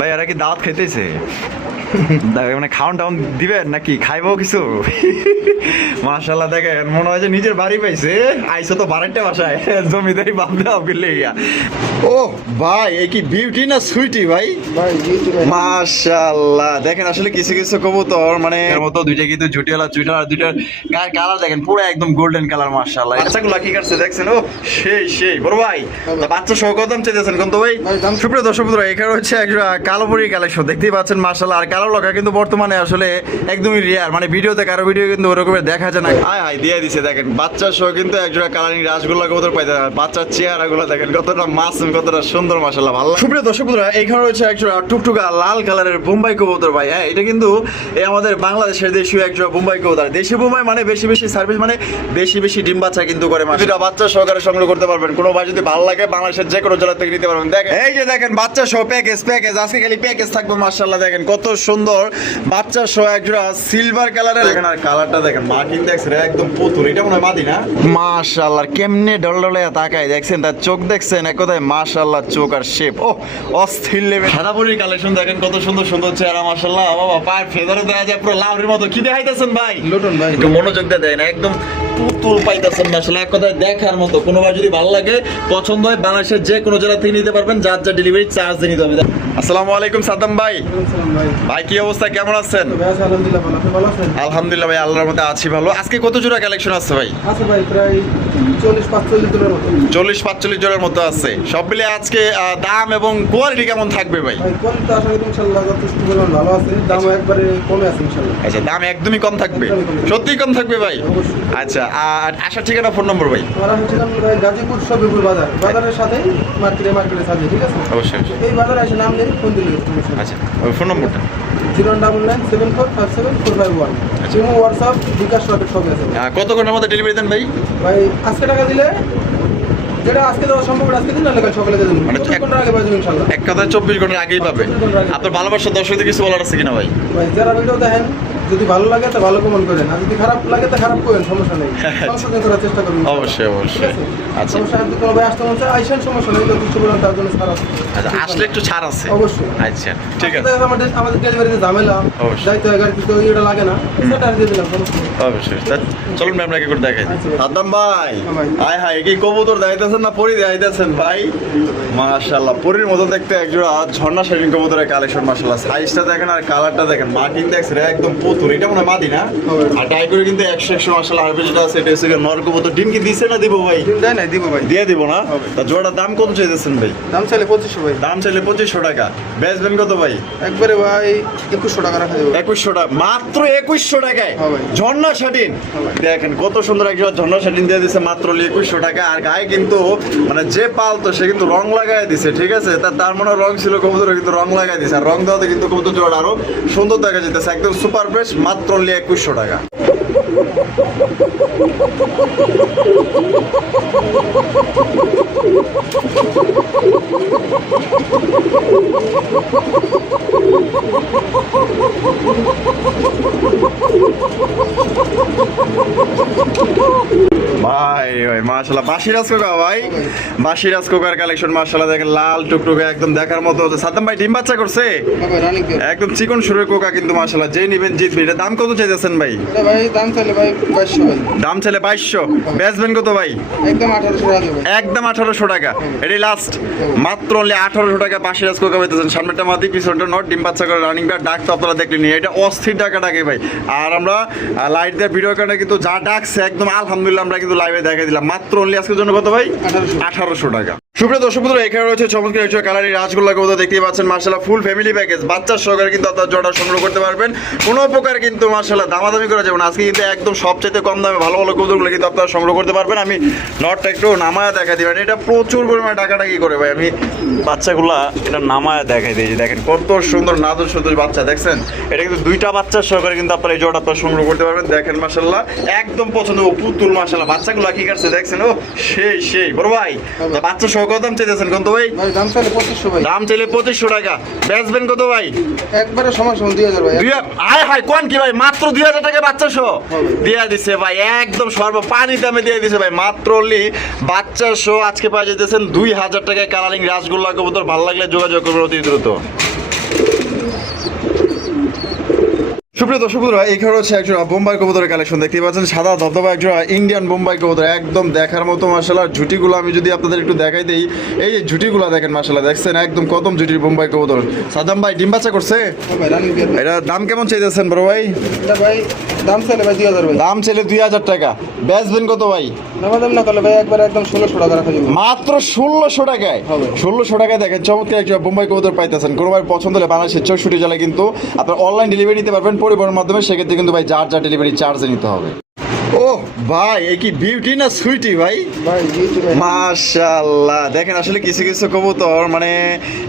ভাই এরা কি দাওয়াত খাইতেছে? মানে খাওয়ান টাউন দিবেন নাকি খাইবো কিছু? মাশাআল্লাহ দেখেন মনে হয় যে নিজের বাড়ি পাইছে, আইসো তো বাড়িটা বাসায় জমিদারি বাপ দাও গেলে। ও ভাই এই কি বিউটি না সুইটি ভাই? মাশাআল্লাহ দেখেন আসলে কিছু কিছু কবুতর মানে এর মতো দুইটা কিন্তু জুটিওয়ালা চুইটার আর দুইটার গায়ের কালার দেখেন পুরো একদম গোল্ডেন কালার। মাশাআল্লাহ বাচ্চাগুলো কি করছে দেখছেন? ও সেই বড় ভাই বাচ্চা সহ কত দাম চাইতেছেন কোন তো ভাই? সুপ্রিয় দর্শক বন্ধুরা এখানে হচ্ছে একটা কালো পরি কালেকশন দেখতেই পাচ্ছেন। মাশাআল্লাহ আর কালো লকা কিন্তু বর্তমানে আসলে একদমই রেয়ার, মানে ভিডিওতে কারো ভিডিও কিন্তু ওরকমের দেখা যায় না। হাই দিয়ে দিছে দেখেন বাচ্চা সহ কিন্তু একজোড়া কালারিং রাসগোল্লা কবুতর পাইতে। বাচ্চার চেহারাগুলো দেখেন কতটা মাসুম কতটা সুন্দর। মাশাআল্লাহ ভালো। সুপ্রিয় দর্শক বন্ধুরা এখানে হচ্ছে একজোড়া টুকটুকা লাল কালারের বোম্বাই কবুতর ভাই। হ্যাঁ এটা কিন্তু এই আমাদের বাংলাদেশের দেশীয় একজোড়া বোম্বাই কবুতর। দেশি বোম্বাই মানে বেশি বেশি সার্ভিস, মানে বেশি ডিম বাচ্চা কিন্তু করে। দুইটা বাচ্চা সহকারে সংগ্রহ করতে পারবেন। কোনো ভাই যদি ভালো লাগে বাংলাদেশের যে কোনো জেলা থেকে নিতে পারবেন। দেখেন এই যে দেখেন বাচ্চা সহ প্যাকেজ আজকে খালি প্যাকেজ থাকবে। মাশাআল্লাহ দেখেন কত সুন্দর বাচ্চা সহ একজোড়া সিলভার কালারের। দেখেন আর কালারটা দেখেন মার্কিং দেখছেন একদম পুতুল। এটা মনে হয় মাদি না? মাশাআল্লাহ কেমনে ডলডলে তাকায় দেখছেন, তার চোখ দেখছেন এক কথায় মাশাআল্লাহ চোখ আর শেপ ও অস্থির লেভেল। সাদাপুরির কালেকশন দেখেন কত সুন্দর চেহারা। মাশাআল্লাহ বাবা পায়ের ফেদারে দেয়া যায় পুরো লাউরির মতো। কি দেখাইতেছেন ভাই? লটন ভাই একটু মনোযোগ দিয়ে দেন, একদম পুতুল পাইতেছেন। মাশাআল্লাহ এক কথায় দেখার মতো। কোনোবার যদি ভালো লাগে পছন্দ হয় বাংলাদেশের যে কোনো জেলা থেকে নিতে পারবেন, যার যা ডেলিভারি চার্জ দিয়ে নিতে হবে। আসসালামু আলাইকুম সাদ্দাম ভাই। ভাই কি অবস্থা, কেমন আছেন? আলহামদুলিল্লাহ ভাই আল্লাহর মধ্যে আছি ভালো। আজকে কত জোড়া কালেকশন আছে ভাই? আছে ভাই প্রায় 40-45 জোড়ার মতো। 40-45 জোড়ার মতো আছে। সব মিলে আজকে দাম এবং কোয়ালিটি কেমন থাকবে ভাই? ভাই কোয়ালিটি আশা করি ইনশাআল্লাহ যথেষ্ট পরিমাণ ভালো আছে। দাম একবারে কমে আছে ইনশাআল্লাহ। আচ্ছা দাম একদমই কম থাকবে? সত্যিই কম থাকবে ভাই? আচ্ছা আর আসার ঠিকানা ফোন নম্বর ভাই? আমার ঠিকানা ভাই গাজীপুর সবিপুর বাজারের সাথে মার্কেটের সাথে, ঠিক আছে? অবশ্যই এই বাজারে এসে নাম দিয়ে ফোন দিলে। আচ্ছা ওই ফোন নম্বরটা 09974574551। ইমো হোয়াটসঅ্যাপ বিকাশ সবই আছে। কত ঘন্টার মধ্যে ডেলিভারি দেন ভাই? ভাই আজকে টাকা দিলে যেটা আজকে দেওয়া সম্ভব আজকে দিন, নাহলে কাল সকালে দিয়ে দেবেন। 24 ঘন্টার আগে পাবেন ইনশাআল্লাহ। এক কথায় 24 ঘন্টার আগেই পাবে। আপনার ভালোবাসার দর্শকদের কিছু বলার আছে কিনা ভাই? ভাই যারা ভিডিও দেখেন যদি ভালো লাগে তো ভালো কমেন্ট করেন, আর যদি খারাপ লাগে তো খারাপ করেন, সমস্যা নেই। সংশোধন করার চেষ্টা করুন। অবশ্যই আচ্ছা সমস্যা যদি কোনো ভাই আসতে মনে চায় আইসেন, সমস্যা নেই, যথেষ্ট পরিমাণ তার জন্য ছাড় আছে। আচ্ছা আসলে একটু ছাড় আছে অবশ্যই। আচ্ছা ঠিক আছে। আমাদের ডেলিভারিতে ঝামেলা যাইতে হয়, গাড়ি কিন্তু এটা লাগে না, সেটা দিয়ে দিলাম, সমস্যা নেই। অবশ্যই চলুন ম্যাম আপনাকে করে দেখাই। সাদ্দাম ভাই হাই কি কবুতর দেখাইতেছেন না পরি দেখাইতেছেন ভাই? মাশাআল্লাহ পরির মতো দেখতে একজোড়া ঝর্ণা শাড়ির কবুতরের কালেকশন। মাশাআল্লাহ সাইজটা দেখেন আর কালারটা দেখেন মার্কিং দেখছেন একদম পুতুল। এটা মনে হয় মাদি না? আর ডাই করে কিন্তু 100 মাশাআল্লাহ আর যেটা আছে এটা হচ্ছে নর কবুতর। ডিম কি দিছে না দিব ভাই? দেয় না, দিব ভাই, দিয়ে দিব না? তা জোড়াটার দাম কত চাইতেছেন ভাই? দাম চাইলে 2500 ভাই। দাম চাইলে 2500 টাকা। বেচবেন কত ভাই? একবারে ভাই 2100 টাকা রাখা যাবে। 2100 টাকা মাত্র 2100 টাকায় ভাই। ঝর্ণা শাটিন দেখেন কত সুন্দর একজন ঝর্ণা শাটিন দিয়ে দিছে মাত্র 2100 টাকা। আর গায়ে কিন্তু মানে যে পালতো সে কিন্তু রং লাগাই দিছে, ঠিক আছে? তার মনে রং ছিল কবুতরে কিন্তু রং লাগাই দিছে। আর রং দেওয়াতে কিন্তু কবুতর জোড়া আরো সুন্দর দেখা যেতেছে, একদম সুপার ফ্রেশ মাত্র 2100 টাকা। ভাই মাশাআল্লাহ বাসিরাজ কোকা ভাই, বাসিরাজ কোকার কালেকশন। মাশাআল্লাহ দেখেন লাল টুকটুকে একদম দেখার মতো। সাদ্দাম ভাই ডিম বাচ্চা করছে একদম চিকন সুরের কোকা কিন্তু। মাশাআল্লাহ যেই নিবেন জিতবে। এটা দাম কত চাইতেছেন ভাই? ভাই দাম চাইলে ভাই 2200 ভাই। দাম চাইলে 2200। বেচবেন কত ভাই? একদম 1800 টাকা দেব। একদম 1800 টাকা। এটাই লাস্ট মাত্র 1800 টাকা বাসিরাজ কোকা পাইতেছেন। সামনেটা মাদি পিছনটা নট, ডিম বাচ্চা করে রানিং ব্যাট। ডাক তো আপনারা দেখলেন, এটা অস্থির টাকা ডাকে ভাই। আর আমরা লাইট দিয়ে ভিডিও কারণে কিন্তু যা ডাকছে একদম আলহামদুলিল্লাহ আমরা কিন্তু লাইভে দেখাই দিলাম। মাত্র অনলি আজকের জন্য কত ভাই? 1800 টাকা। সুপ্রিয় দর্শক বন্ধুরা এখানে রয়েছে চমৎকার একটা কালারি রাসগোল্লা কবুতর দেখতেই পাচ্ছেন। মাশাআল্লাহ ফুল ফ্যামিলি প্যাকেজ বাচ্চার সহকারে কিন্তু আপনার জোড়া সংগ্রহ করতে পারবেন। কোনো প্রকার কিন্তু মাশাআল্লাহ দামাদামি করা যাবে না। আজকে কিন্তু একদম সবচেয়ে কম দামে ভালো কবুতরগুলো কিন্তু আপনারা সংগ্রহ করতে পারবেন। আমি নটটা একটু নামায়া দেখা দিবেন। এটা প্রচুর পরিমাণে টাকাটাকি করে ভাই। আমি বাচ্চাগুলা এটা নামায়া দেখাই দিয়েছি, দেখেন কত সুন্দর নাদুর সুন্দর বাচ্চা দেখছেন। এটা কিন্তু দুইটা বাচ্চার সহকারে কিন্তু আপনারা এই জোড়া আপনারা সংগ্রহ করতে পারবেন। দেখেন মাশাআল্লাহ একদম পছন্দ পুতুল। মাশাআল্লাহ বাচ্চাগুলো কি করছে দেখছেন? ও সেই বড় ভাই বাচ্চা সহ কত দাম চাইতেছেন কোন তো ভাই? দাম চাইলে 2500 ভাই। দাম চাইলে 2500 টাকা। বেচবেন কত ভাই? একবারে সমস্যা 2000 ভাই। হাই কোন কি ভাই মাত্র 2000 টাকা বাচ্চা সহ দিয়ে দিছে ভাই। একদম সর্ব পানি দামে দিয়ে দিছে ভাই। মাত্র অনলি বাচ্চা সহ আজকে পাওয়া যেতেছেন 2000 টাকায় কালারিং রাসগোল্লা কবুতর। ভালো লাগলে যোগাযোগ করবেন অতি দ্রুত। সুপ্রিয় দর্শক বন্ধুরা, এখানে হচ্ছে একজোড়া বোম্বাই কবুতরের কালেকশন দেখতে পাচ্ছেন। সাদা ধবধবা একজোড়া ইন্ডিয়ান বোম্বাই কবুতর, একদম দেখার মতো মাশাআল্লাহ। ঝুটিগুলো আমি যদি আপনাদের একটু দেখাই দেই, এই যে ঝুটিগুলো দেখেন মাশাআল্লাহ, দেখছেন একদম কদম ঝুটির বোম্বাই কবুতর। সাদ্দাম ভাই ডিম বাচ্চা করছে? ভাই রানিং বিয়ার ভাই। এটা দাম কেমন চাইতেছেন বড় ভাই? এটা ভাই দাম চাইলে ভাই 2000 ভাই। দাম চাইলে 2000 টাকা, বেচবেন কত ভাই? দাম না করলে ভাই একবার একদম 1600 টাকা রাখা যাবে। মাত্র 1600 টাকায়। হবে। 1600 টাকায় দেখেন চমৎকার একটা বোম্বাই কবুতর পাইতেছেন। কোনো ভাই পছন্দ হলে বাংলাদেশের 64 জেলায় কিন্তু আপনার অনলাইন ডেলিভারি নিতে পারবেন পরিবহনের মাধ্যমে। সেক্ষেত্রে কিন্তু ভাই যার যার ডেলিভারি চার্জ নিতে হবে। ও ভাই, এ কি বিউটি না সুইটি ভাই? ভাই জিতু ভাই। মাশাআল্লাহ, দেখেন আসলে কিছু কিছু কবুতর মানে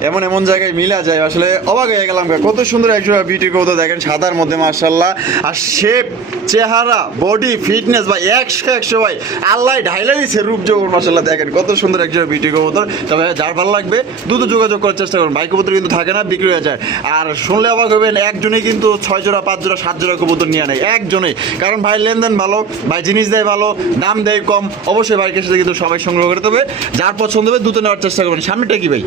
এমন এমন জায়গায় মিলা যায়, আসলে অবাক হয়ে গেলাম। কত সুন্দর একজোড়া বিউটি কবুতর দেখেন, সাদার মধ্যে মাশাআল্লাহ। আর শেপ, চেহারা, বডি ফিটনেস ভাই 100 ভাই, আল্লাহ ঢাইলা দিছে রূপ যৌবন মাশাআল্লাহ। দেখেন কত সুন্দর একজোড়া বিউটি কবুতর। তবে যার ভালো লাগবে দ্রুত যোগাযোগ করার চেষ্টা করুন। ভাই কবুতর কিন্তু থাকে না, বিক্রি হয়ে যায়। আর শুনলে অবাক হবেন, একজনেই কিন্তু 6 জোড়া 5 জোড়া 7 জোড়া কবুতর নিয়ে নেয় একজনেই। কারণ ভাই লেনদেন ভালো, ভাই জিনিস দেয় ভালো, দাম দেয় কম। অবশ্যই ভাইয়ের সাথে কিন্তু সবাই সংগ্রহ করতে হবে। যার পছন্দ হবে দ্রুত নেওয়ার চেষ্টা করবেন। সামনেটা কি ভাই?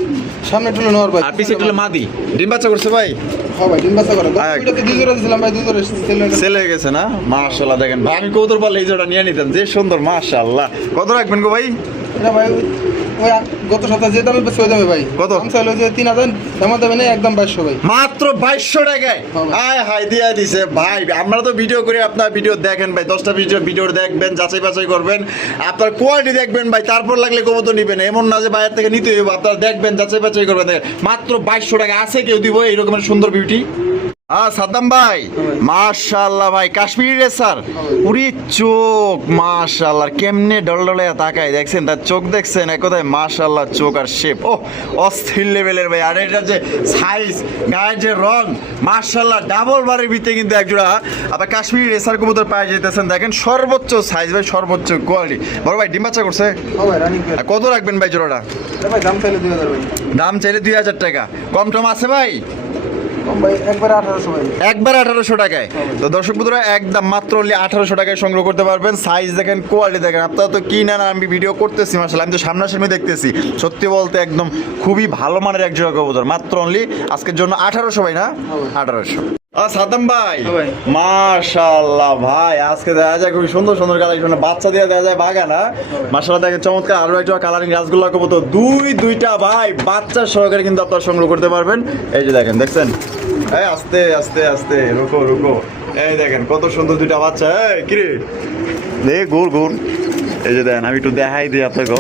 সামনে টুলে নেওয়ার ভাই। আর পিছে টুলে মাদি ডিম বাচ্চা করছে ভাই? হ্যাঁ ভাই ডিম বাচ্চা করে। হ্যাঁ। দুইটাতে 2 জোড়া দিছিলাম ভাই, 2 জোড়া সেল হয়ে গেছে। সেল হয়ে গেছে না? মাশাআল্লাহ, দেখেন ভাই আমি কবুতর পারলে এই জোড়া নিয়ে নিতাম, যে সুন্দর মাশাআল্লাহ। কত রাখবেন গো ভাই? এটা ভাই ওই গত সপ্তাহে যে দামে বেশি ওই দামে ভাই। কত? দাম চাইলো যে 3000, দাম দেবে না একদম 2200 ভাই। মাত্র 2200 টাকায়। হ্যাঁ ভাই। আয় হাই দিয়া দিছে ভাই। আমরা তো ভিডিও করি, আপনার ভিডিও দেখেন ভাই, 10টা ভিডিও দেখবেন, যাচাই বাছাই করবেন, আপনার কোয়ালিটি দেখবেন ভাই, তারপর লাগলে কবুতর নিবেন। এমন না যে বাইরে থেকে নিতে হইব, আপনারা দেখবেন, যাচাই বাছাই করবেন। দেখেন মাত্র 2200 টাকা। আছে কেউ দিব এই রকমের সুন্দর বিউটি? সাদ্দাম ভাই মাশাআল্লাহ ভাই, কাশ্মীরি রেসার। উরি চোখ মাশাআল্লাহ, কেমনে ডলডলে তাকায়, দেখছেন তার চোখ, দেখছেন এক কথায় মাশাআল্লাহ চোখ আর শেপ ও অস্থির লেভেলের ভাই। আর এটা যে সাইজ, গায়ের যে রং মাশাআল্লাহ, ডাবল বারের ভিতরে কিন্তু একজোড়া আপনার কাশ্মীরি রেসার কবুতর পাওয়া যেতেছেন। দেখেন সর্বোচ্চ সাইজ ভাই, সর্বোচ্চ কোয়ালিটি। বড় ভাই ডিম বাচ্চা করছে? হ্যাঁ ভাই রানিং বিয়ার। আর কত রাখবেন ভাই জোড়াটা? এটা ভাই দাম চাইলে 2000 ভাই। দাম চাইলে 2000 টাকা। কম টম আছে ভাই? কম ভাই একবারে 1800 ভাই। একবার 1800 টাকায়। তো দর্শক বন্ধুরা, একদম মাত্র 1800 টাকায় সংগ্রহ করতে পারবেন। সাইজ দেখেন, কোয়ালিটি দেখেন। আপনারা তো কি না, আমি ভিডিও করতেছি মাশাআল্লাহ, আমি তো সামনাসামনি দেখতেছি। সত্যি বলতে একদম খুবই ভালো মানের এক জোড়া কবুতর। মাত্র অনলি আজকের জন্য 1800 ভাই না? 1800। সাদ্দাম ভাই ভাই। মাশাআল্লাহ ভাই, আজকে দেখা যায় খুবই সুন্দর সুন্দর কালেকশন। বাচ্চা দিয়ে দেখা যায় বাগানা মাশাআল্লাহ। দেখেন চমৎকার আরো একটা কালারিং রাসগোল্লা কবুতর, দুইটা ভাই বাচ্চা সহকারে কিন্তু আপনারা সংগ্রহ করতে পারবেন। এই যে দেখেন, দেখছেন? এই আস্তে আস্তে আস্তে, রুকো রুকো। এই দেখেন কত সুন্দর দুইটা বাচ্চা। এই কিরে দে গুড় গুড়। এই যে দেখেন, আমি একটু দেখাই দিই আপনাকে,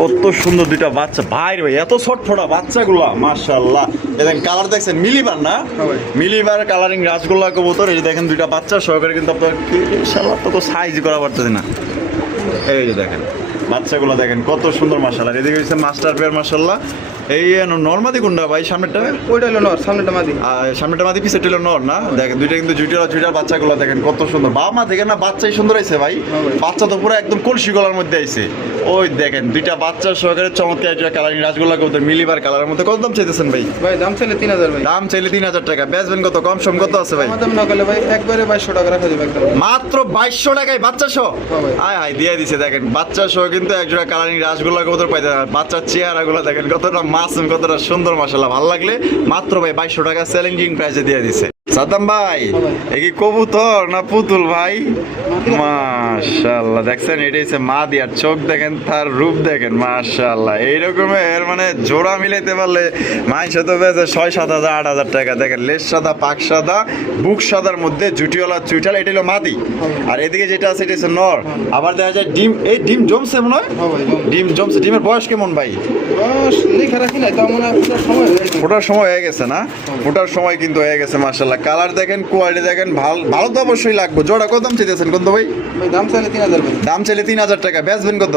কত সুন্দর দুইটা বাচ্চা ভাই রে ভাই, এত ছটফটা বাচ্চাগুলা মাশাআল্লাহ। এই দেখেন কালার দেখছেন, মিলিবার না? হ্যাঁ ভাই। মিলিবার কালারিং রাসগোল্লা কবুতর। এই যে দেখেন দুইটা বাচ্চা সহকারে কিন্তু আপনার ইনশাআল্লাহ তো সাইজ করা পারতেছি না। এই যে দেখেন বাচ্চাগুলো দেখেন কত সুন্দর মাশাআল্লাহ। এদিকে হচ্ছে মাস্টার পেয়ার মাশাআল্লাহ। এই নর্মাদি কোনটা ভাই? সামনেরটা? ওইটা হলো নর, সামনেটা মাদি। আর সামনেটা মাদি, পিছেরটা হলো নর না? দেখেন দুইটা কিন্তু জুটিয়ার বাচ্চাগুলো দেখেন কত সুন্দর। বাবা মা দেখেন না, বাচ্চাই সুন্দর হয়েছে ভাই। বাচ্চা তো পুরো একদম কলসি গলার মধ্যে আইছে। ওই দেখেন দুইটা বাচ্চা সহকারে চমৎকার একটা কালারিং রাসগোল্লা কবুতর, মিলিবার কালারের মধ্যে। কত দাম চাইতেছেন ভাই? ভাই দাম চাইলে 3000 ভাই। দাম চাইলে 3000 টাকা। বেচবেন কত? কম সম কত আছে ভাই? দাম না করলে ভাই একবারে 2200 টাকা রাখা যাবে একদম। মাত্র 2200 টাকায় বাচ্চা সহ। হ্যাঁ ভাই। আয় হায় দিয়ে দিছে। দেখেন বাচ্চা সহ কিন্তু একজোড়া কালারিং রাসগোল্লা কবুতর পাইতে। বাচ্চার চেহারাগুলো দেখেন কতটা মাসুম, কতটা সুন্দর মাশাআল্লাহ। ভালো লাগলে মাত্র ভাই 2200 টাকা চ্যালেঞ্জিং প্রাইসে দিয়ে দিছে। সাদ্দাম ভাই এ কি কবুতর না পুতুল ভাই? মাশাআল্লাহ, দেখছেন এটা হচ্ছে মাদি। আর চোখ দেখেন, তার রূপ দেখেন মাশাআল্লাহ। এইরকমের মানে জোড়া মিলাইতে পারলে মাইসে তো বেঁচে 6-7 হাজার 8 হাজার টাকা। দেখেন লেজ সাদা, পাক সাদা, বুক সাদার মধ্যে জুটিওয়ালা চুইটাল। এটা হলো মাদি। আর এদিকে যেটা আছে এটা হচ্ছে নর। আবার দেখা যায় ডিম, এই ডিম জমছে মনে হয়। হ্যাঁ ভাই। ডিম জমছে। ডিমের বয়স কেমন ভাই? বস লেখা রাখি নাই তো, মনে হয় পুরো সময় হয়ে গেছে। ফোটার সময় হয়ে গেছে না? ফোটার সময় কিন্তু হয়ে গেছে মাশাআল্লাহ। কালার দেখেন, কোয়ালিটি দেখেন, ভালো তো অবশ্যই লাগবে। জোড়া কত দাম চাইতেছেন কোন ভাই? ভাই দাম চাইলে 3000 ভাই। দাম চাইলে 3000 টাকা। বেচবেন কত?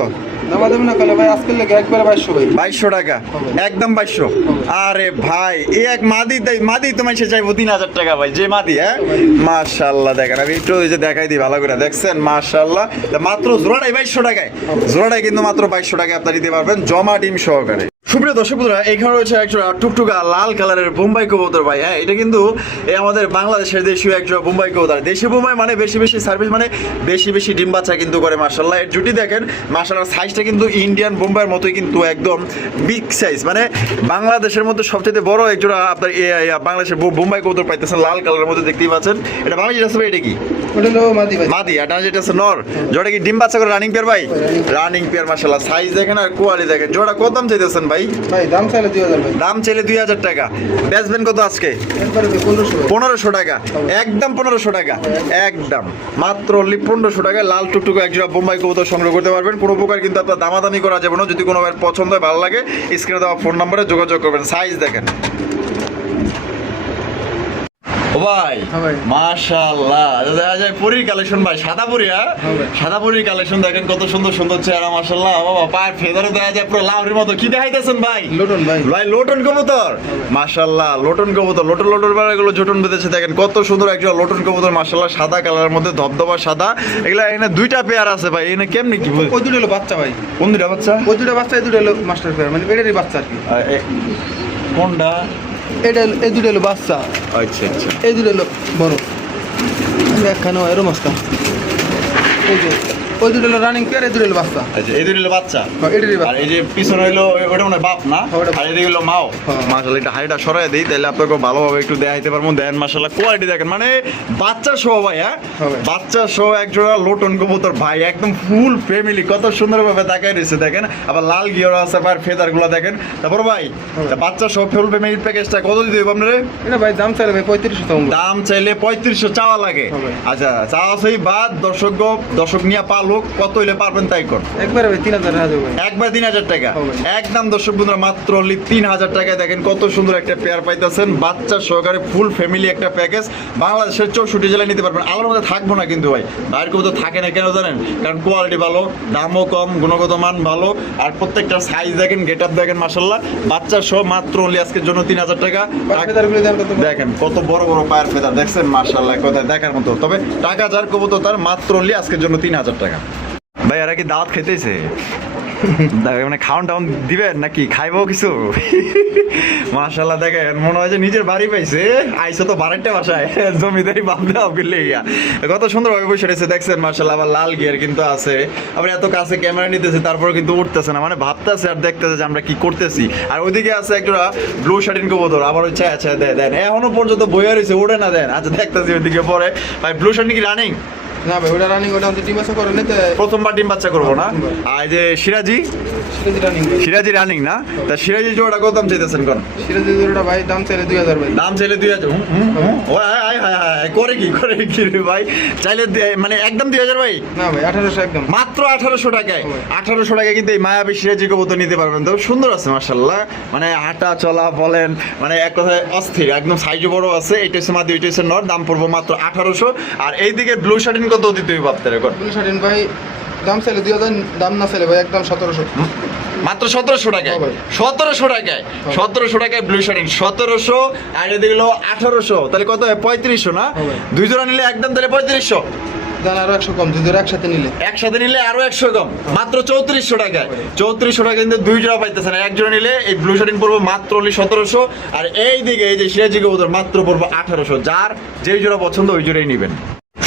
দাম না করলে ভাই আজকের লেগে একবারে 2200 ভাই। 2200 টাকা। একদম 2200। আরে ভাই এই এক মাদি দেয়, মাদি তো মাইসে চাইবো 3000 টাকা ভাই, যে মাদি। হ্যাঁ মাশাআল্লাহ, দেখেন আমি একটু এই যে দেখাই দিই ভালো করে, দেখছেন মাশাআল্লাহ। মাত্র জোড়াটাই 2200 টাকায়। জোড়াটাই কিন্তু মাত্র 2200 টাকায় আপনারা দিতে পারবেন, জমা ডিম সহকারে। সুপ্রিয় দর্শক বন্ধুরা, এখানে রয়েছে একটা টুকটুকা লাল কালারের বোম্বাই কবুতর ভাই। হ্যাঁ, এটা কিন্তু আমাদের বাংলাদেশের দেশীয় একটা বোম্বাই কবুতর। দেশি বোম্বাই মানে বেশি বেশি সার্ভিস, মানে বেশি বেশি ডিম বাচ্চা কিন্তু করে। মাশাআল্লাহ, এর জুটি দেখেন, মাশাআল্লাহ সাইজটা কিন্তু ইন্ডিয়ান বোম্বাইয়ের মতোই, কিন্তু একদম বিগ সাইজ। মানে বাংলাদেশের মধ্যে সবচেয়ে বড় একজোড়া আপনার বাংলাদেশের বোম্বাই কবুতর পাইতেছেন লাল কালারের মধ্যে, দেখতেই পাচ্ছেন। এটা বাংলা যেটা আছে ভাই, এটা কি? ওটা হলো মাদি ভাই। মাদি। আর যেটা আছে নর, জোড়া কি ডিম বাচ্চা করে রানিং পেয়ার ভাই? Running pair. মাশাআল্লাহ সাইজ দেখেন আর কোয়ালিটি দেখেন। জোড়া কত দাম চাইতেছেন ভাই? ভাই দাম চাইলে 2000 ভাই। দাম চাইলে 2000 টাকা। বেচবেন কত আজকে? একবারে 1500 ভাই। 1500 টাকা, একদম 1500 টাকা, একদম মাত্র 1500 টাকা লাল টুকটুকু একজোড়া বোম্বাই কবুতর সংগ্রহ করতে পারবেন। কোনো প্রকার কিন্তু আপনার দামাদামি করা যাবে না। যদি কোনো পছন্দ হয়, ভালো লাগে, স্ক্রিনে দেওয়া ফোন নম্বরে যোগাযোগ করবেন। সাইজ দেখেন ও ভাই, হ্যাঁ ভাই। মাশাআল্লাহ, দেখা যায় পরীর কালেকশন ভাই, সাদা পরী। হ্যাঁ ভাই। সাদা পরীর কালেকশন দেখেন, কত সুন্দর সুন্দর চেহারা। মাশাআল্লাহ বাবা, পায়ের ফেদারে দেখা যায় পুরো লাউরির মতো। কি দেখাইতেছেন ভাই? লোটন ভাই। ভাই লোটন কবুতর। মাশাআল্লাহ, লোটন কবুতর, লোটন লোটন এগুলো জোটন বেঁধেছে দেখেন, কত সুন্দর একটা লোটন কবুতর। মাশাআল্লাহ, সাদা কালারের মধ্যে ধবধবা সাদা। এগুলা এখানে দুইটা পেয়ার আছে ভাই। এখানে কেমনি কি ওই দুটো হলো বাচ্চা ভাই। কোন দুইটা বাচ্চা? ওই দুটো বাচ্চা, এই দুটো হলো মাস্টার পেয়ার, মানে পেটেরই বাচ্চা আর কি। কোনটা? এটা এই দুটো হলো বাচ্চা, আচ্ছা আচ্ছা। এই দুটো হলো বড়। একখানে এরো মাস্টার। এই যে ওই দুটো হলো রানিং পেয়ার, এই দুটো হলো বাচ্চা। আচ্ছা, এই দুটো হলো বাচ্চা। হ্যাঁ, এটারই আর বাচ্চা। এই যে পিছনে হইলো ওটা মানে বাপ না? হ্যাঁ, ওটা বাপ। আর এদিকে হলো মাও। হ্যাঁ। মাশাআল্লাহ, এটা হাইটা সরাই দেই, তাহলে আপনাকে ভালোভাবে একটু দেখাইতে পারবো। দেন মাশাআল্লাহ কোয়ালিটি দেখেন, মানে বাচ্চা সহ ভাই। হ্যাঁ, হ্যাঁ ভাই। বাচ্চা সহ একজোড়া লোটন কবুতর ভাই, একদম ফুল ফ্যামিলি, কত সুন্দরভাবে তাকায় রয়েছে দেখেন। আবার লাল গিয়ার আছে, আর ফেদার গুলো দেখেন। তারপর ভাই, বাচ্চা সহ ফুল ফ্যামিলি প্যাকেজটা কত দিতে হবে আপনারা? এটা ভাই দাম চাইলে ভাই 3500 টাকা। দাম চাইলে 3500 চাওয়া লাগে। হবে। আচ্ছা, চাওয়া সেই বাদ দর্শক নিয়ে পালুক, কত হইলে পারবেন তাই কর। একবারে ভাই 3000 হাজার ভাই। একবার 3000 টাকা, হবে। একদম দর্শক বন্ধুরা মাত্র 3000 টাকায় দেখেন কত সুন্দর একটা পেয়ার পাইতেছেন। বাচ্চা সহকারে ফুল ফ্যামিলি একটা প্যাকেজ, বাংলাদেশের 64 জেলায় নিতে পারবেন। আলোর মধ্যে থাকবো না কিন্তু ভাই, বাইরের কবুতর থাকে না কেন জানেন? কারণ কোয়ালিটি ভালো, দামও কম, গুণগত মান ভালো, আর প্রত্যেকটা সাইজ দেখেন, গেট আপ দেখেন। মাশাআল্লাহ, বাচ্চা সহ মাত্র আজকের জন্য 3000 টাকা। ফেদারগুলো দাম কত? দেখেন কত বড় বড় পায়ের ফেদার দেখছেন। মাশাআল্লাহ, কথা দেখার মতো। তবে টাকা যার কবুতর তার, মাত্র আজকের জন্য 3000 টাকা। ভাই এরা কি দাওয়াত খেতেছে? মানে খাওয়ান টাউন দিবেন নাকি? খাইবো কিছু? মাশাআল্লাহ, দেখেন মনে হয় যে নিজের বাড়ি পাইছে। আইসো তো বাড়িটা বাসায়, জমিদারি বাপদা করলে ইয়া কত সুন্দরভাবে বসে রয়েছে দেখছেন। মাশাআল্লাহ, আবার লাল গিয়ার কিন্তু আছে। আবার এত কাছে ক্যামেরা নিতেছে, তারপরে কিন্তু উঠতেছে না, মানে ভাবতেছে আর দেখতেছে যে আমরা কি করতেছি। আর ওইদিকে আছে একটা ব্লু শার্টিন কবুতর, আবার হচ্ছে আচ্ছা দেন এখনো পর্যন্ত বইয়া রয়েছে, ওঠে না। দেন আচ্ছা, দেখতেছি ওইদিকে পরে। ভাই ব্লু শার্টিন কি রানিং? না ভাই, ওটা রানিং, ওটা আমাদের টিম আছে করে নিতে। প্রথমবার ডিম বাচ্চা করবো না? আর এই যে সিরাজি, সিরাজি রানিং। সিরাজি রানিং না? তা সিরাজি জোড়া কত দাম চাইতেছেন কোন? সিরাজি জোড়াটা ভাই দাম চাইলে 2000 ভাই। দাম চাইলে 2000। ও হায় হায় হায়, করে কি রে ভাই? চাইলে মানে একদম 2000 ভাই? না ভাই 1800 একদম। মাত্র 1800 টাকায়। 1800 টাকায় কিন্তু এই মায়াবী সিরাজি কবুতর নিতে পারবেন। তো সুন্দর আছে মাশাআল্লাহ, মানে হাঁটা চলা বলেন, মানে এক কথায় অস্থির, একদম সাইজও বড় আছে। এটা হচ্ছে মাদি, এটা হচ্ছে নর। দাম পড়বো মাত্র 1800। আর এইদিকে ব্লু শার্টিন কত দিতে হবে ভাবতে রেকর্ড? ব্লু শার্টিন ভাই দাম চাইলে 2000, দাম না চাইলে ভাই একদম 1700। মাত্র 1700 টাকায়। হবে। 1700 টাকায়, 1700 টাকায় ব্লু শার্টিন 1700। আর এদিকে হলো 1800, তাহলে কত হয়? 3500 না? হবে। দুই জোড়া নিলে একদম তাহলে 3500। দাম আরো 100 কম, দুই জোড়া একসাথে নিলে। একসাথে নিলে আরো 100 কম, মাত্র 3400 টাকায়। 3400 টাকা কিন্তু দুই জোড়া পাইতেছেন। এক জোড়া নিলে এই ব্লু শার্টিন পড়বো মাত্র 1700। আর এই দিকে এই যে সিরাজি কবুতর মাত্র পড়বো 1800। যার যেই জোড়া পছন্দ ওই জোড়াই নেবেন।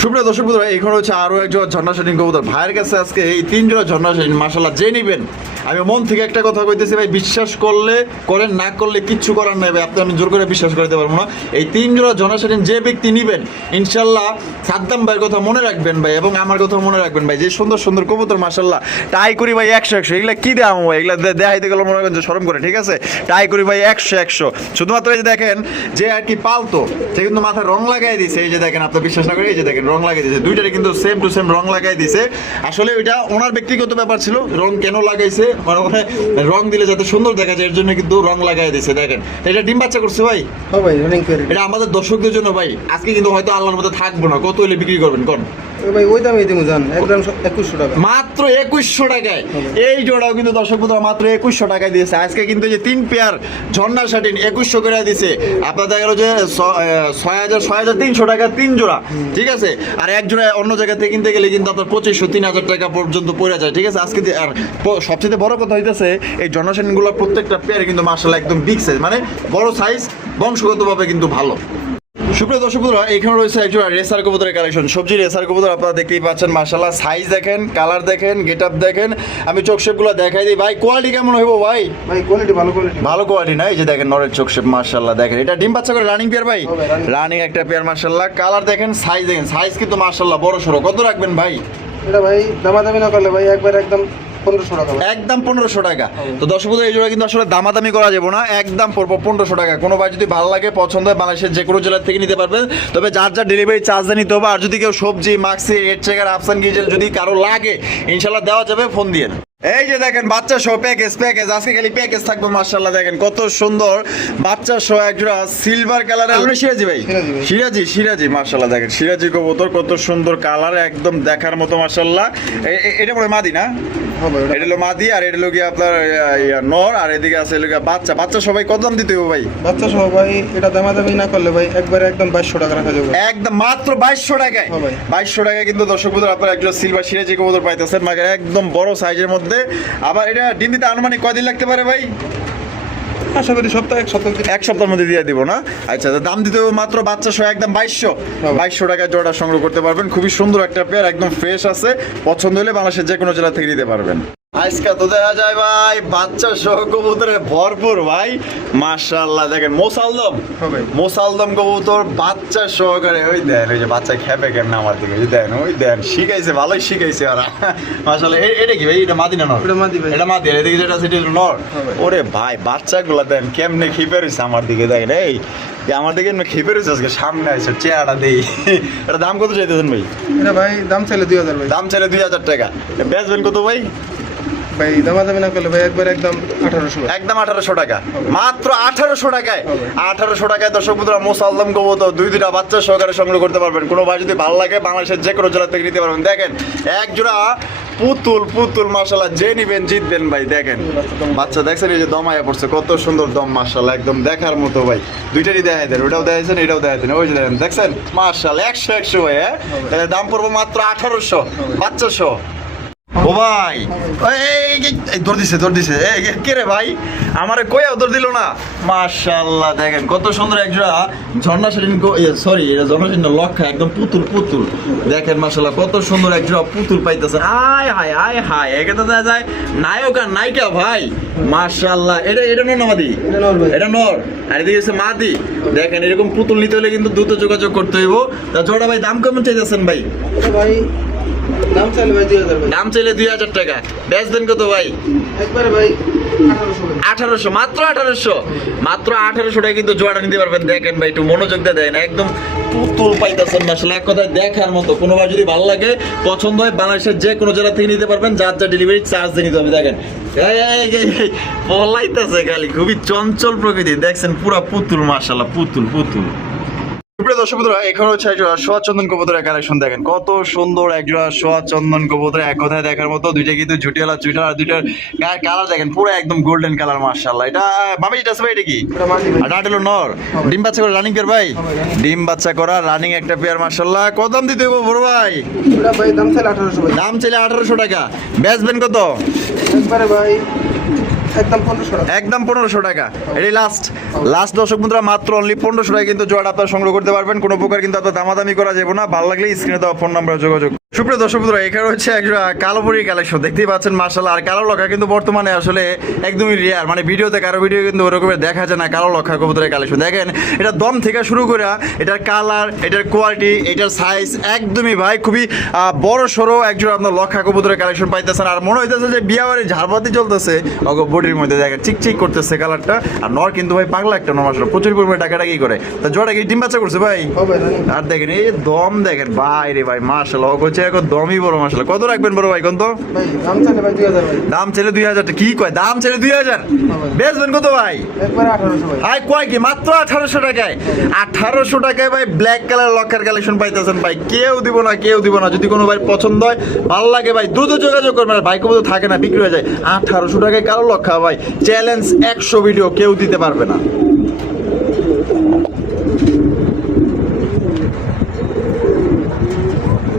সুপ্রিয় দর্শক বন্ধুরা, এখানে হচ্ছে আরো এক জোড়া ঝর্ণা শার্টিন কবুতর। ভাইয়ের কাছে আজকে এই 3 জোড়া ঝর্ণা শার্টিন। মাশাআল্লাহ, যে নিবেন, আমি মন থেকে একটা কথা কইতেছি ভাই, বিশ্বাস করলে করেন, না করলে কিচ্ছু করার নাই ভাই। আমি জোর করে বিশ্বাস করতে পারবো না। এই 3 জোড়া ঝর্ণা শার্টিন যে ব্যক্তি নিবেন, ইনশাল্লাহ সাদ্দাম ভাইয়ের কথা মনে রাখবেন ভাই, এবং আমার কথা মনে রাখবেন ভাই। যে সুন্দর সুন্দর কবুতর মাশাআল্লাহ, টাই করি ভাই 100 এগুলা কি দাম ভাই? এগুলা দেখাইতে গেলে মনে করেন যে শরম করে, ঠিক আছে? টাই করি ভাই 100। শুধুমাত্র এই যে দেখেন, যে আর কি পালতো, সে কিন্তু মাথায় রং লাগাই দিছে। এই যে দেখেন, আপনি বিশ্বাস না করে, এই যে দেখেন রং লাগাই দিছে। দুইটারে কিন্তু সেম টু সেম রং লাগাই দিছে। আসলে ওইটা ওনার ব্যক্তিগত ব্যাপার ছিল, রং কেন লাগাইছে, মানে রং দিলে যাতে সুন্দর দেখা যায় এর জন্য কিন্তু রং লাগাই দিছে। দেখেন এটা ডিম বাচ্চা করছে ভাই। হ্যাঁ ভাই রানিং পেয়ার। এটা আমাদের দর্শকদের জন্য ভাই। আজকে কিন্তু হয়তো আল্লাহর মধ্যে থাকবো না, কত হইলে বিক্রি করবেন কোন? ভাই ওই দামে দিমু জান, একদম 2100 টাকা। মাত্র 2100 টাকায় এই জোড়াও কিন্তু দর্শক বন্ধুরা মাত্র 2100 টাকায় দিয়েছে। আজকে কিন্তু এই যে 3 পেয়ার ঝর্ণা শাটিন 2100 করে দিয়েছে। আপনার দেখা গেল যে 6300 টাকা 3 জোড়া, ঠিক আছে। আর এক জোড়া অন্য জায়গা থেকে কিনতে গেলে কিন্তু আপনার 2500-3000 টাকা পর্যন্ত পড়ে যায়, ঠিক আছে। আজকে আর সবচেয়ে বড় কথা হইতেছে এই ঝর্ণা শাটিনগুলো প্রত্যেকটা পেয়ার কিন্তু মাশাআল্লাহ একদম বিগ সাইজ, মানে বড় সাইজ, বংশগতভাবে কিন্তু ভালো। সুপ্রিয় দর্শক বন্ধুরা, এখানে রয়েছে একজন রেসার কবুতরের কালেকশন। সবজি রেসার কবুতর আপনারা দেখতেই পাচ্ছেন, মাশাআল্লাহ সাইজ দেখেন, কালার দেখেন, গেটআপ দেখেন। আমি চোখ শেপগুলো দেখাই দিই ভাই, কোয়ালিটি কেমন হইব ভাই? ভাই কোয়ালিটি ভালো, কোয়ালিটি ভালো কোয়ালিটি না? এই যে দেখেন নরের চোখ শেপ, মাশাআল্লাহ দেখেন। এটা ডিম বাচ্চা করে রানিং পেয়ার ভাই, রানিং একটা পেয়ার মাশাআল্লাহ। কালার দেখেন, সাইজ দেখেন, সাইজ কিন্তু মাশাআল্লাহ বড় সড়ো। কত রাখবেন ভাই? এটা ভাই দামাদামি না করলে ভাই একবার একদম 1500 টাকা ভাই। একদম 1500 টাকা। তো দর্শক বন্ধুরা, এই জোড়া কিন্তু আসলে দামাদামি করা যাবে না, একদম পড়বো 1500 টাকা। কোনো ভাই যদি ভালো লাগে, পছন্দ হয়, বাংলাদেশের যে কোনো জেলা থেকে নিতে পারবেন। তবে যার যার ডেলিভারি চার্জটা নিতে হবে। আর যদি কেউ সবজি, মাক্সি, রেড চেকার, আফসান গিজেল যদি কারো লাগে, ইনশাল্লাহ দেওয়া যাবে, ফোন দিয়ে। এই যে দেখেন বাচ্চা সহ প্যাকেজ, আজকে খালি প্যাকেজ থাকবে। মাশাআল্লাহ দেখেন কত সুন্দর বাচ্চা সহ একজোড়া সিলভার কালারের। আপনি সিরাজি ভাই? সিরাজি মাশাআল্লাহ দেখেন, সিরাজি কবুতর কত সুন্দর কালার, একদম দেখার মতো মাশাআল্লাহ। এটা মনে হয় মাদি না? এটা হলো মাদি, আর এটা হলো কি আপনার নর, আর এদিকে আছে বাচ্চা সবাই কত দাম দিতে হবে ভাই? বাচ্চা সহ ভাই এটা দামাদামি না করলে ভাই একবার একদম 2200 টাকা রাখা যাবে। একদম মাত্র 2200 টাকায়। 2200 টাকায় কিন্তু দর্শক বন্ধুরা আপনারা একজন সিলভার সিরাজি কবুতর পাইতেছেন, মানে একদম বড় সাইজের মধ্যে। আবার এটা ডিম দিতে আনুমানিক কয়দিন লাগতে পারে ভাই? আশা করি এক সপ্তাহের মধ্যে দিয়ে দিব না? আচ্ছা, দাম দিতে হবে মাত্র বাচ্চা সহ একদম 2200 টাকায় জোড়া সংগ্রহ করতে পারবেন। খুবই সুন্দর একটা পেয়ার, একদম ফ্রেশ আছে। পছন্দ হলে বাংলাদেশের যে কোনো জেলা থেকে নিতে পারবেন। আজকে তো দেখা যায় ভাই বাচ্চা সহ কবুতরে ভরপুর ভাই, মাশাআল্লাহ দেখেন। মোসালদম কবুতর বাচ্চা সহকারে। ওই দেন, ওই যে বাচ্চা খেপে কেন আমার দিকে, ওই দেন, ওই দেন, শিখাইছে, ভালোই শিখাইছে ওরা মাশাআল্লাহ। এটা কি ভাই? এটা মাদি না নর? এটা মাদি ভাই। এটা মাদি, আর এদিকে যেটা আছে এটা নর। ওরে ভাই বাচ্চাগুলো দেন কেমনে খেপে রয়েছে আমার দিকে, দেখেন এই আমার দিকে খেপে রয়েছে। আজকে সামনে আছে চেহারা দেই। এটা দাম কত চাইতেছেন ভাই? এটা ভাই দাম চাইলে 2000 ভাই। দাম চাইলে 2000 টাকা। বেচবেন কত ভাই? ভাই দামাদামি না করলে ভাই একবার একদম 1800। একদম 1800 টাকা, মাত্র 1800 টাকায়। 1800 টাকায় দর্শক বন্ধুরা মোসালদম কবুতর দুইটা বাচ্চা সহকারে সংগ্রহ করতে পারবেন। কোনো ভাই যদি ভালো লাগে বাংলাদেশের যে কোনো জেলা থেকে নিতে পারবেন। দেখেন এক জোড়া পুতুল মাশাআল্লাহ, যে নিবেন জিতবেন ভাই। দেখেন বাচ্চা দেখছেন, এই যে দমায়া পড়ছে, কত সুন্দর দম মাশাআল্লাহ, একদম দেখার মতো ভাই। দুইটারই দেখাই দেন, ওটাও দেখাইছেন, এটাও দেখাই দেন। ওই যে দেখছেন মাশাআল্লাহ 100 ভাই। হ্যাঁ, দাম পড়বো মাত্র 1800 বাচ্চা সহ। ও ভাই দৌড় দিছে কে রে ভাই? আমারে কইয়াও দৌড় দিল না। মাশাআল্লাহ দেখেন কত সুন্দর একজোড়া ঝর্ণা শাটিন, সরি এটা ঝর্ণা শাটিন না, লক্ষা, একদম পুতুল দেখেন মাশাআল্লাহ কত সুন্দর একজোড়া পুতুল পাইতেছেন। আয় হায় এখানে দেখা যায় নায়ক আর নায়িকা ভাই, মাশাআল্লাহ। এটা নর না মাদি? এটা নর, আর এদিকে হচ্ছে মাদি। দেখেন এরকম পুতুল নিতে হলে কিন্তু দ্রুত যোগাযোগ করতে হইব। তা জোড়া ভাই দাম কেমন চাইতেছেন ভাই? ভাই দাম চাইলে ভাই 2000 ভাই। দাম চাইলে 2000 টাকা। বেচবেন কত ভাই? একবারে ভাই 1800। মাত্র 1800 টাকা কিন্তু জোড়াটা নিতে পারবেন। দেখেন ভাই একটু মনোযোগ দিয়ে দেখেন, একদম পুতুল পাইতেছেন মাশাআল্লাহ, এক কথায় দেখার মতো। কোনো ভাই যদি ভালো লাগে, পছন্দ হয়, বাংলাদেশের যে কোনো জেলা থেকে নিতে পারবেন। যার যা ডেলিভারি চার্জ দিয়ে নিতে হবে। দেখেন পলাইতেছে খালি, খুবই চঞ্চল প্রকৃতি। দেখছেন পুরা পুতুল মাশাআল্লাহ, পুতুল। দর্শক বন্ধুরা, এখানে হচ্ছে একজোড়া সোয়া চন্দন কবুতরের কালেকশন। দেখেন কত সুন্দর একজোড়া সোয়া চন্দন কবুতর, এক কথায় দেখার মতো। দুইটা কিন্তু ঝুটিওয়ালা চুইটার, আর দুইটার গায়ের কালার দেখেন পুরো একদম গোল্ডেন কালার মাশাআল্লাহ। এটা বাবা এটা আছে ভাই? এটা কি? আর এটা হলো নর। ডিম বাচ্চা করা রানিং পেয়ার ভাই? ডিম বাচ্চা করা রানিং একটা পেয়ার মাশাআল্লাহ। কত দাম দিতে হবে বড় ভাই? এটা ভাই দাম চাইলে 1800 ভাই। দাম চাইলে 1800 টাকা। বেচবেন কত? একবারে ভাই একদম 1500 টাকা। একদম 1500 টাকা। এটাই লাস্ট দর্শক বন্ধুরা, মাত্র অনলি 1500 টাকা কিন্তু জোড়া আপনারা সংগ্রহ করতে পারবেন। কোনো প্রকার কিন্তু আপনার দামাদামি করা যাবে না। ভালো লাগলে স্ক্রিনে দেওয়া ফোন নাম্বারে যোগাযোগ। সুপ্রিয় দর্শক বন্ধুরা, এখানে হচ্ছে একটা কালো পরীর কালেকশন দেখতেই পাচ্ছেন মাশাআল্লাহ। আর কালো লক্ষা কিন্তু বর্তমানে আসলে একদমই রেয়ার, মানে ভিডিওতে কারো ভিডিও কিন্তু ওরকম দেখা যায় না কালো লক্ষা কবুতরের কালেকশন। দেখেন এটা দম থেকে শুরু করে এটার কালার, এটার কোয়ালিটি, এটার সাইজ একদমই ভাই খুবই বড় সড়ো একজন আপনার লক্ষা কবুতরের কালেকশন পাইতেছেন। আর মনে হইতেছে যে বিয়াবাড়ি ঝাড়বাতি চলতেছে বডির মধ্যে। দেখেন চিকচিক করতেছে কালারটা। আর নর কিন্তু ভাই পাগলা একটা নর মাশাআল্লাহ, প্রচুর পরিমাণে টাকাটাকি করে। তা জোড়া কি ডিম বাচ্চা করছে ভাই? আর দেখেন এই দম দেখেন ভাই রে ভাই মাশাআল্লাহ, হচ্ছে দুইটা এখন দমই বড় মাশাআল্লাহ। কত রাখবেন বড় ভাই কোন তো? ভাই দাম চাইলে ভাই 2000 ভাই। দাম ছেলে 2000 কি কয়? দাম ছেলে 2000 বেচবেন কত ভাই? একবারে 1800 ভাই। ভাই কয় কি মাত্র 1800 টাকায়? 1800 টাকায় ভাই ব্ল্যাক কালার লকার কালেকশন পাইতেছেন ভাই। কেউ দিব না, কেউ দিব না। যদি কোনো ভাই পছন্দ হয়, ভালো লাগে ভাই, দ্রুত যোগাযোগ করবেন। আর ভাই কবো থাকে না, বিক্রি হয়ে যায়। 1800 টাকায় কালো লক্ষা ভাই, চ্যালেঞ্জ 100 ভিডিও কেউ দিতে পারবে না।